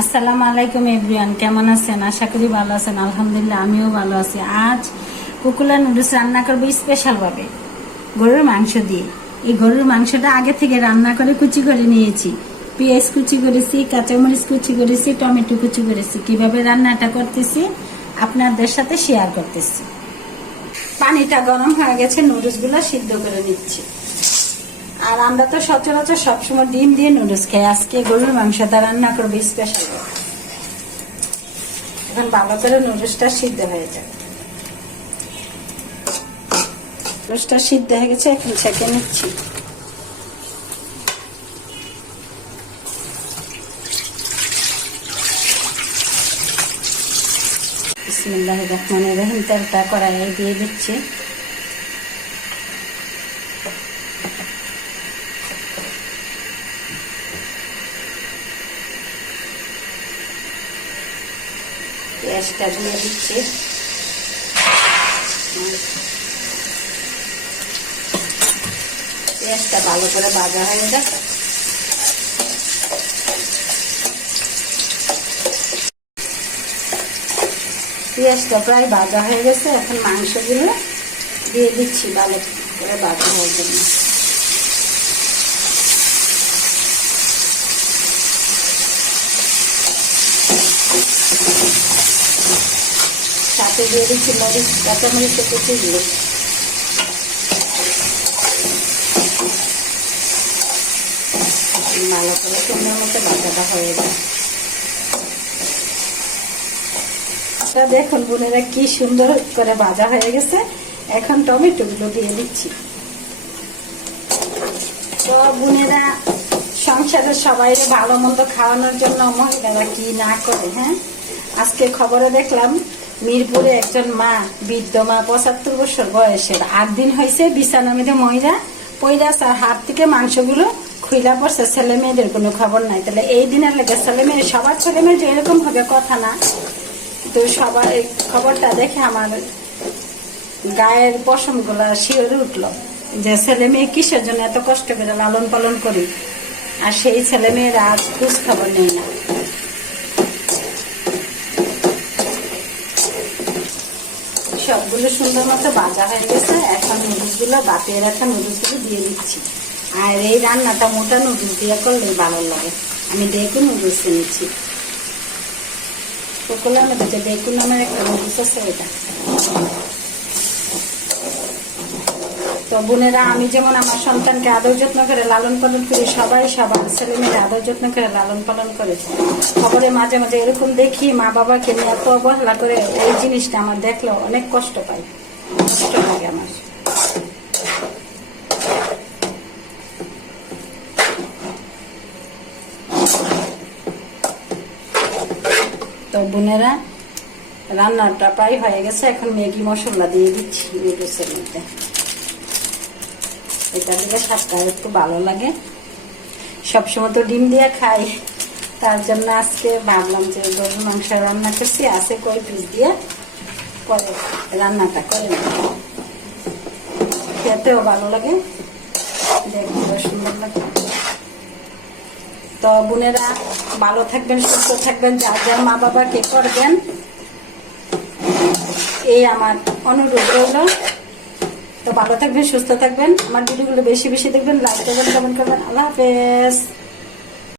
আসসালামু আলাইকুম এভরিওয়ান, কেমন আছেন? আশা করি ভালো আছেন। আলহামদুলিল্লাহ আমিও ভালো আছি। আজ কুকুলা নুডলস রান্না করবো স্পেশাল ভাবে গরুর মাংস দিয়ে। এই গরুর মাংসটা আগে থেকে রান্না করে কুচি করে নিয়েছি। পেঁয়াজ কুচি করেছি, কাঁচামরিচ কুচি করেছি, টমেটো কুচি করেছি। কিভাবে রান্নাটা করতেছি আপনাদের সাথে শেয়ার করতেছি। পানিটা গরম হয়ে গেছে, নুডলস গুলো সিদ্ধ করে নিচ্ছি। আর আমরা তো সচরাচর সবসময় ডিম দিয়ে নুডলস খাই, আজকে গরুর মাংসটা রান্না করবো স্পেশাল। এখন ভালো করে নুডলসটা সিদ্ধ হয়ে যাবে। নুডলসটা সিদ্ধ হয়ে গেছে, এখন ছেঁকে নিচ্ছি। বিসমিল্লাহির রহমানির রহিম। তেলটা কড়াইয়ে দিয়ে দিচ্ছি। পেঁয়াজটা দিয়ে দিচ্ছি। পেঁয়াজটা ভালো করে ভাজা হয়ে যাক। পেঁয়াজটা প্রায় ভাজা হয়ে গেছে, এখন মাংসগুলো দিয়ে দিচ্ছি ভালো করে ভাজা হওয়ার জন্য। সাথে দিয়ে দিচ্ছি মরিচ, কাঁচামরিচ কুচিগুলো। ভালো করে সুন্দর মতো ভাজাটা হয়ে যায়। দেখুন বোনেরা কি সুন্দর করে ভাজা হয়ে গেছে। এখন টমেটো গুলো দিয়ে দিচ্ছি। তো বোনেরা, সংসারের সবাই ভালো মন্দ খাওয়ানোর জন্য মহিলারা কি না করে। হ্যাঁ, আজকে খবরে দেখলাম মিরপুরে একজন মা, বৃদ্ধ মা, ৭৫ বছর বয়সের, ৮ দিন হয়েছে বিছানার মধ্যে ময়রা পয়রা, আর হাত থেকে মাংসগুলো খুইলা পড়ছে। ছেলে মেয়েদের কোনো খবর নাই। তাহলে এই দিনের লেগে ছেলে মেয়ে, সবার ছেলে মেয়ে যে এরকম হবে কথা না। তো সবার এই খবরটা দেখে আমার গায়ের পশম গুলা শিওরে উঠলো, যে ছেলে মেয়ে কিসের জন্য এত কষ্ট করে লালন পালন করি, আর সেই ছেলে মেয়েরা আজ খোঁজ খবর নেই না। সবগুলো সুন্দর মতো ভাজা হয়ে গেছে। এখন নুডলস গুলো, বাপিয়ে রাখা নুডলস গুলো দিয়ে দিচ্ছি। আর এই রান্নাটা মোটা নুডলস দিয়ে করলে ভালো লাগে। আমি ডেকু নুডলস নিচ্ছি। কুকুলার মধ্যে যে ডেকু নামের একটা নুডলস আছে ওইটা। তো বোনেরা, আমি যেমন আমার সন্তানকে আদর যত্ন করে লালন পালন করি, সবাই সবার ছেলে মেয়েরা আদর যত্ন করে লালন পালন করে। খবরে মাঝে মাঝে এরকম দেখি মা বাবাকে নিয়ে এত অবহেলা করে, ওই জিনিসটা আমার দেখলে অনেক কষ্ট পাই, কষ্ট লাগে আমার। তো বোনেরা, রান্নাটা প্রায় হয়ে গেছে। এখন ম্যাগি মশলা দিয়ে দিচ্ছি নুডলসের মধ্যে। এটা দিলে স্বাদটা একটু ভালো লাগে। সবসময় তো ডিম দিয়ে খাই, তার জন্য আজকে ভাবলাম যে গরুর মাংস রান্না করছি, আছে কই পিস দিয়ে পরে রান্নাটা করে নেব। খেতেও ভালো লাগে, দেখতেও সুন্দর লাগে। তো বোনেরা, ভালো থাকবেন, সুস্থ থাকবেন, যার যার মা বাবাকে করবেন, এই আমার অনুরোধ রইল। তো ভালো থাকবেন, সুস্থ থাকবেন, আমার ভিডিওগুলো বেশি বেশি দেখবেন, লাইক করবেন, কমেন্ট করবেন। আল্লাহ হাফেজ।